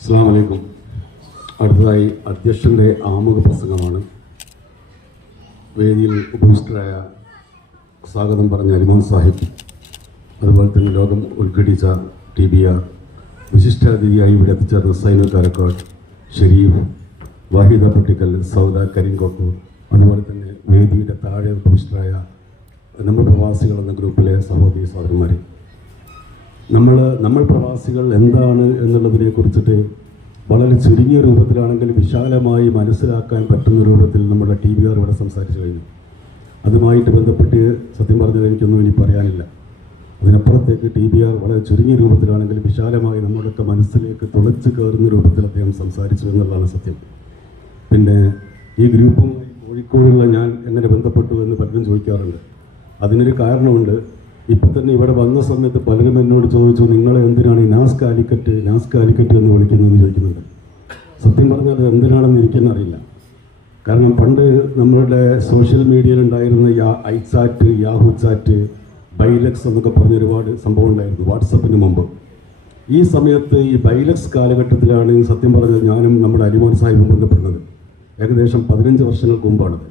അസ്സലാമു അലൈക്കും. അടുത്തതായി അധ്യക്ഷൻ്റെ ആമുഖ പ്രസംഗമാണ്. വേദിയിൽ ഉപവിഷ്ടരായ സ്വാഗതം പറഞ്ഞ അലിമോൻ സാഹിബ്, അതുപോലെ തന്നെ ലോകം ഉദ്ഘടിച്ച TBR, വിശിഷ്ടാതിഥിയായി ഇവിടെ എത്തിച്ചേർന്ന സൈനു കാരക്കാട്, ഷെരീഫ്, വാഹിദ പട്ടിക്കൽ, സൗദ കരിങ്കോട്ടൂർ, അതുപോലെ തന്നെ വേദിയുടെ താഴെ ഉപവിഷ്ടരായ നമ്മൾ പ്രവാസികൾ എന്ന ഗ്രൂപ്പിലെ സഹോദരി സഹോദരന്മാരെ, നമ്മൾ പ്രവാസികൾ എന്താണ് എന്നുള്ളതിനെ കുറിച്ചിട്ട് വളരെ ചുരുങ്ങിയ രൂപത്തിലാണെങ്കിൽ വിശാലമായി മനസ്സിലാക്കാൻ പറ്റുന്ന രൂപത്തിൽ നമ്മുടെ TBR ഇവിടെ സംസാരിച്ചു കഴിഞ്ഞു. അതുമായിട്ട് ബന്ധപ്പെട്ട് സത്യം പറഞ്ഞത് എനിക്കൊന്നും ഇനി പറയാനില്ല. അതിനപ്പുറത്തേക്ക് TBR വളരെ ചുരുങ്ങിയ രൂപത്തിലാണെങ്കിൽ വിശാലമായി നമ്മുടെയൊക്കെ മനസ്സിലേക്ക് തുളച്ച് കയറുന്ന രൂപത്തിൽ അദ്ദേഹം സംസാരിച്ചു എന്നുള്ളതാണ് സത്യം. പിന്നെ ഈ ഗ്രൂപ്പുമായി കോഴിക്കോടുള്ള ഞാൻ എങ്ങനെ ബന്ധപ്പെട്ടു എന്ന് പലരും ചോദിക്കാറുണ്ട്. അതിനൊരു കാരണമുണ്ട്. ഇപ്പം തന്നെ ഇവിടെ വന്ന സമയത്ത് പലരും എന്നോട് ചോദിച്ചു, നിങ്ങളെ എന്തിനാണ് ഈ നാസ് കാലിക്കറ്റ് എന്ന് വിളിക്കുന്നതെന്ന് ചോദിക്കുന്നുണ്ട്. സത്യം പറഞ്ഞാൽ അത് എന്തിനാണെന്ന് എനിക്കെന്നറിയില്ല. കാരണം പണ്ട് നമ്മളുടെ സോഷ്യൽ മീഡിയയിൽ ഉണ്ടായിരുന്ന ഐചാറ്റ്, യാഹൂ ചാറ്റ്, ബൈലക്സ് എന്നൊക്കെ പറഞ്ഞ ഒരുപാട് സംഭവം ഉണ്ടായിരുന്നു വാട്സപ്പിന് മുമ്പ്. ഈ സമയത്ത് ഈ ബൈലക്സ് കാലഘട്ടത്തിലാണ് സത്യം പറഞ്ഞാൽ ഞാനും നമ്മുടെ അലിമോൻ സാഹിബും ബന്ധപ്പെടുന്നത്. ഏകദേശം 15 വർഷങ്ങൾക്ക് മുമ്പാണത്.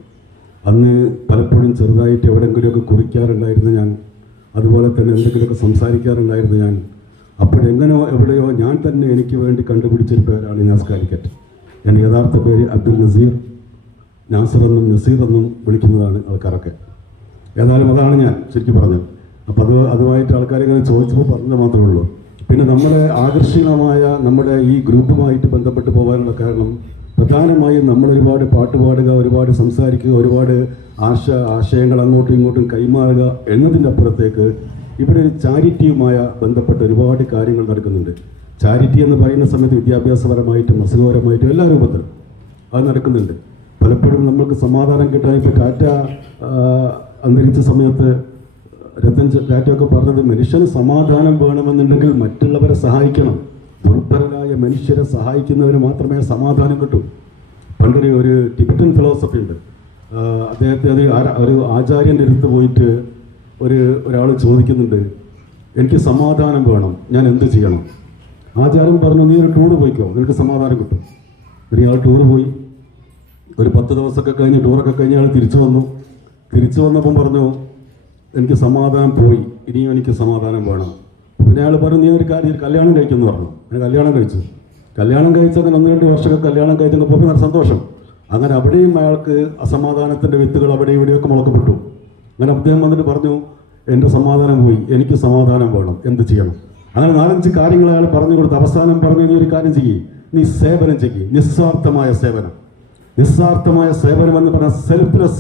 അന്ന് പലപ്പോഴും ചെറുതായിട്ട് എവിടെയെങ്കിലുമൊക്കെ കുറിക്കാറുണ്ടായിരുന്നു ഞാൻ, അതുപോലെ തന്നെ എന്തെങ്കിലുമൊക്കെ സംസാരിക്കാറുണ്ടായിരുന്നു ഞാൻ. അപ്പോഴെങ്ങനെയോ എവിടെയോ ഞാൻ തന്നെ എനിക്ക് വേണ്ടി കണ്ടുപിടിച്ചൊരു പേരാണ് നാസ് കാലിക്കറ്റ്. എൻ്റെ യഥാർത്ഥ പേര് അബ്ദുൽ നസീർ, നാസറെന്നും നസീറെന്നും വിളിക്കുന്നതാണ് ആൾക്കാരൊക്കെ. ഏതായാലും അതാണ് ഞാൻ ശരിക്കും പറഞ്ഞത്. അപ്പോൾ അതുമായിട്ട് ആൾക്കാരിങ്ങനെ ചോദിച്ചപ്പോൾ പറഞ്ഞത് മാത്രമേ ഉള്ളൂ. പിന്നെ നമ്മുടെ ആകർഷണീയമായ നമ്മുടെ ഈ ഗ്രൂപ്പുമായിട്ട് ബന്ധപ്പെട്ട് പോകാനുള്ള കാരണം പ്രധാനമായും നമ്മളൊരുപാട് പാട്ട് പാടുക, ഒരുപാട് സംസാരിക്കുക, ഒരുപാട് ആശയങ്ങൾ അങ്ങോട്ടും ഇങ്ങോട്ടും കൈമാറുക എന്നതിൻ്റെ അപ്പുറത്തേക്ക് ഇവിടെ ഒരു ചാരിറ്റിയുമായ ബന്ധപ്പെട്ട ഒരുപാട് കാര്യങ്ങൾ നടക്കുന്നുണ്ട്. ചാരിറ്റി എന്ന് പറയുന്ന സമയത്ത് വിദ്യാഭ്യാസപരമായിട്ടും അസുഖപരമായിട്ടും എല്ലാ രൂപത്തിലും അത് നടക്കുന്നുണ്ട്. പലപ്പോഴും നമ്മൾക്ക് സമാധാനം കിട്ടാൻ ഇപ്പോൾ ടാറ്റ അന്തരിച്ച സമയത്ത് രത്തൻ ടാറ്റയൊക്കെ പറഞ്ഞത്, മനുഷ്യന് സമാധാനം വേണമെന്നുണ്ടെങ്കിൽ മറ്റുള്ളവരെ സഹായിക്കണം. ദുർബലരായ മനുഷ്യരെ സഹായിക്കുന്നവന് മാത്രമേ സമാധാനം കിട്ടൂ. പണ്ടൊരു ടിബറ്റൻ ഫിലോസഫി ഉണ്ട്. അദ്ദേഹത്തെ ഒരു ആചാര്യൻ്റെ അടുത്ത് പോയിട്ട് ഒരാൾ ചോദിക്കുന്നുണ്ട്, എനിക്ക് സമാധാനം വേണം, ഞാൻ എന്ത് ചെയ്യണം? ആചാര്യൻ പറഞ്ഞു, നീ ഒരു ടൂറ് പോയിക്കോ, നിനക്ക് സമാധാനം കിട്ടും. ഇയാൾ ടൂറ് പോയി. ഒരു 10 ദിവസമൊക്കെ കഴിഞ്ഞ് ടൂറൊക്കെ കഴിഞ്ഞ് അയാൾ തിരിച്ചു വന്നപ്പം പറഞ്ഞു, എനിക്ക് സമാധാനം പോയി, ഇനിയും എനിക്ക് സമാധാനം വേണം. പിന്നെ അയാൾ പറഞ്ഞു, നീ ഒരു കല്യാണം കഴിക്കുമെന്ന് പറഞ്ഞു. ഞാൻ കല്യാണം കഴിച്ചു. കല്യാണം കഴിച്ചങ്ങനെ 1-2 വർഷമൊക്കെ കല്യാണം കഴിച്ചപ്പോൾ നല്ല സന്തോഷം. അങ്ങനെ അവിടെയും അയാൾക്ക് അസമാധാനത്തിൻ്റെ വിത്തുകൾ അവിടെ ഇവിടെയൊക്കെ മുളക്കപ്പെട്ടു. അങ്ങനെ അദ്ദേഹം വന്നിട്ട് പറഞ്ഞു, എൻ്റെ സമാധാനം പോയി, എനിക്ക് സമാധാനം വേണം, എന്ത് ചെയ്യണം? അങ്ങനെ 4-5 കാര്യങ്ങൾ അയാൾ പറഞ്ഞു കൊടുത്തു. അവസാനം പറഞ്ഞു, നീ ഒരു കാര്യം ചെയ്യ്, നീ സേവനം ചെയ്യ്, നിസ്വാർത്ഥമായ സേവനം. നിസ്വാർത്ഥമായ സേവനം എന്ന് പറഞ്ഞാൽ സെൽഫ്ലെസ്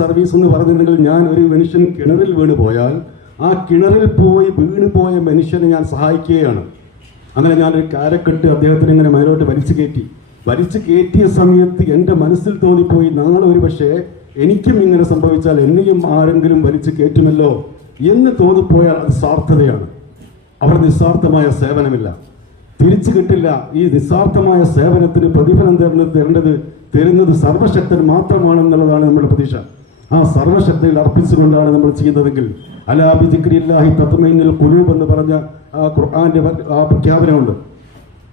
സർവീസ് എന്ന് പറഞ്ഞിട്ടുണ്ടെങ്കിൽ, ഞാൻ ഒരു മനുഷ്യൻ കിണറിൽ വീണ് പോയാൽ ആ കിണറിൽ വീണ് പോയ മനുഷ്യനെ ഞാൻ സഹായിക്കുകയാണ്. അങ്ങനെ ഞാനൊരു കാരക്കെട്ട് അദ്ദേഹത്തിന് ഇങ്ങനെ മേലോട്ട് വലിച്ചു കയറ്റിയ സമയത്ത് എൻ്റെ മനസ്സിൽ തോന്നിപ്പോയി, നാളെ ഒരു പക്ഷേ എനിക്കും ഇങ്ങനെ സംഭവിച്ചാൽ എന്നെയും ആരെങ്കിലും വലിച്ചു കയറ്റുമല്ലോ എന്ന് തോന്നിപ്പോയാൽ അത് സ്വാർത്ഥതയാണ്. അവർ നിസ്വാർത്ഥമായ സേവനമില്ല, തിരിച്ചു കിട്ടില്ല. ഈ നിസ്വാർത്ഥമായ സേവനത്തിന് പ്രതിഫലം തരുന്നത് സർവശക്തൻ മാത്രമാണെന്നുള്ളതാണ് നമ്മുടെ പ്രതീക്ഷ. ആ സർവശക്തിയിൽ അർപ്പിച്ചുകൊണ്ടാണ് നമ്മൾ ചെയ്യുന്നതെങ്കിൽ, അലാ ബിദിക്രില്ലാഹി തത്മഇന്നുൽ ഖുലൂബ് എന്ന് പറഞ്ഞ ആ ഖുർആന്റെ ആ പ്രഖ്യാപനമുണ്ട്.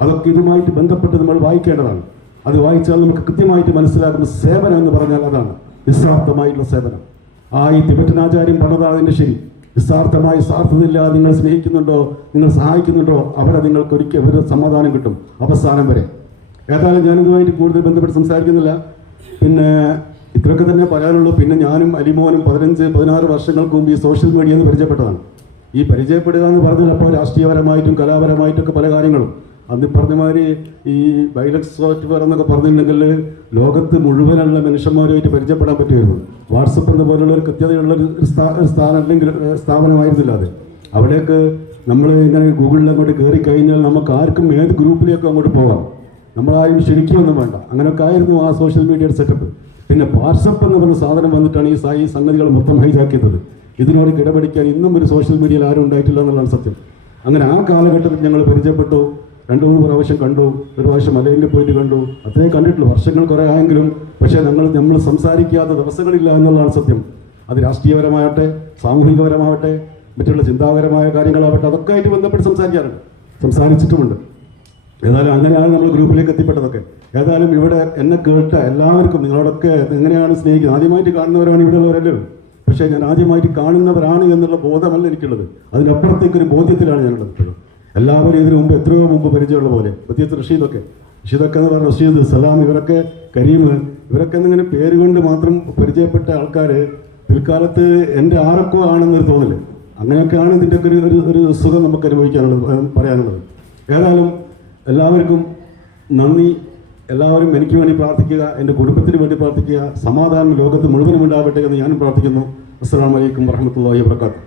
അതൊക്കെ ഇതുമായിട്ട് ബന്ധപ്പെട്ട് നമ്മൾ വായിക്കേണ്ടതാണ്. അത് വായിച്ചാൽ നമുക്ക് കൃത്യമായിട്ട് മനസ്സിലാക്കുന്ന സേവനം എന്ന് പറഞ്ഞാൽ അതാണ് നിസ്വാർത്ഥമായിട്ടുള്ള സേവനം. ഈ ടിബറ്റൻ ആചാര്യം പറഞ്ഞതാണ് അതിൻ്റെ ശരി. നിസ്വാർത്ഥമായി സ്വാർത്ഥതയില്ലാതെ നിങ്ങൾ സ്നേഹിക്കുന്നുണ്ടോ, നിങ്ങൾ സഹായിക്കുന്നുണ്ടോ, അവിടെ നിങ്ങൾക്ക് ഒരിക്കലും ഒരു സമാധാനം കിട്ടും അവസാനം വരെ. ഏതായാലും ഞാനിതുമായിട്ട് കൂടുതൽ ബന്ധപ്പെട്ട് സംസാരിക്കുന്നില്ല. പിന്നെ ഇത്രയൊക്കെ തന്നെ പറയാനുള്ളൂ. പിന്നെ ഞാനും അലിമോനും 15-16 വർഷങ്ങൾക്ക് മുമ്പ് ഈ സോഷ്യൽ മീഡിയയിൽ നിന്ന് പരിചയപ്പെട്ടതാണ്. ഈ പരിചയപ്പെടുക എന്ന് പറഞ്ഞാൽ അപ്പോൾ രാഷ്ട്രീയപരമായിട്ടും കലാപരമായിട്ടൊക്കെ പല കാര്യങ്ങളും. അന്ന് പറഞ്ഞമാതിരി ഈ ബൈലക്സ് സോഫ്റ്റ്വെയർ എന്നൊക്കെ പറഞ്ഞിട്ടുണ്ടെങ്കിൽ ലോകത്ത് മുഴുവനുള്ള മനുഷ്യന്മാരുമായിട്ട് പരിചയപ്പെടാൻ പറ്റുമായിരുന്നു. വാട്സപ്പ് എന്ന പോലുള്ള ഒരു കൃത്യതയുള്ള ഒരു സ്ഥാപനമായിരുന്നില്ല അത്. അവിടേക്ക് നമ്മൾ ഇങ്ങനെ ഗൂഗിളിൽ അങ്ങോട്ട് കയറി കഴിഞ്ഞാൽ നമുക്ക് ആർക്കും ഏത് ഗ്രൂപ്പിലേക്കും അങ്ങോട്ട് പോകാം. നമ്മളാരും ക്ഷണിക്കുകയൊന്നും വേണ്ട. അങ്ങനെയൊക്കെ ആയിരുന്നു ആ സോഷ്യൽ മീഡിയയുടെ സെറ്റപ്പ്. പിന്നെ വാട്സപ്പ് എന്ന് പറഞ്ഞ സാധനം വന്നിട്ടാണ് ഈ സംഗതികൾ മൊത്തം ഹൈജാക്കിയത്. ഇതിനോട് കിടപിടിക്കാൻ ഇന്നും ഒരു സോഷ്യൽ മീഡിയയിൽ ആരും ഉണ്ടായിട്ടില്ല എന്നുള്ളതാണ് സത്യം. അങ്ങനെ ആ കാലഘട്ടത്തിൽ ഞങ്ങൾ പരിചയപ്പെട്ടു. 2-3 പ്രാവശ്യം കണ്ടു. ഒരു പ്രാവശ്യം മലയിൽ പോയിട്ട് കണ്ടു. അത്രേ കണ്ടിട്ടുള്ളൂ. വർഷങ്ങൾ കുറേ ആയെങ്കിലും പക്ഷേ നമ്മൾ സംസാരിക്കാത്ത ദിവസങ്ങളില്ല എന്നുള്ളതാണ് സത്യം. അത് രാഷ്ട്രീയപരമാവട്ടെ, സാമൂഹികപരമാവട്ടെ, മറ്റുള്ള ചിന്താപരമായ കാര്യങ്ങളാവട്ടെ, അതൊക്കെ ആയിട്ട് ബന്ധപ്പെട്ട് സംസാരിച്ചിട്ടുമുണ്ട്. ഏതായാലും അങ്ങനെയാണ് നമ്മൾ ഗ്രൂപ്പിലേക്ക് എത്തിപ്പെട്ടതൊക്കെ. ഏതായാലും ഇവിടെ എന്നെ കേട്ട എല്ലാവർക്കും നിങ്ങളോടൊക്കെ എങ്ങനെയാണ് സ്നേഹിക്കുന്നത്, ആദ്യമായിട്ട് കാണുന്നവരാണ് ഇവിടെ ഉള്ളവരല്ലോ. പക്ഷേ ഞാൻ ആദ്യമായിട്ട് കാണുന്നവരാണ് എന്നുള്ള ബോധമല്ല എനിക്കുള്ളത്, അതിനപ്പുറത്തേക്കൊരു ബോധ്യത്തിലാണ് ഞാനുള്ളത് ഇപ്പോഴും. എല്ലാവരും ഇതിനു മുമ്പ് എത്രയോ മുമ്പ് പരിചയമുള്ള പോലെ, പ്രത്യേകിച്ച് റഷീദൊക്കെ എന്ന് പറഞ്ഞ റഷീദ്, സലാം, ഇവരൊക്കെ കരീം, ഇവരൊക്കെ എന്നിങ്ങനെ പേര് കൊണ്ട് മാത്രം പരിചയപ്പെട്ട ആൾക്കാർ പിൽക്കാലത്ത് എൻ്റെ ആരൊക്കെ ആണെന്നൊരു തോന്നില്ല. അങ്ങനെയൊക്കെയാണ് ഇതിൻ്റെയൊക്കെ ഒരു സുഖം നമുക്ക് അനുഭവിക്കാനുള്ളത്, പറയാനുള്ളത്. ഏതായാലും എല്ലാവർക്കും നന്ദി. എല്ലാവരും എനിക്ക് വേണ്ടി പ്രാർത്ഥിക്കുക, എൻ്റെ കുടുംബത്തിന് വേണ്ടി പ്രാർത്ഥിക്കുക. സമാധാനം ലോകത്ത് മുഴുവനും ഉണ്ടാവട്ടെ എന്ന് ഞാനും പ്രാർത്ഥിക്കുന്നു. അസ്സലാമു അലൈക്കും വറഹ്മത്തുള്ളാഹി വബറകാതുഹു.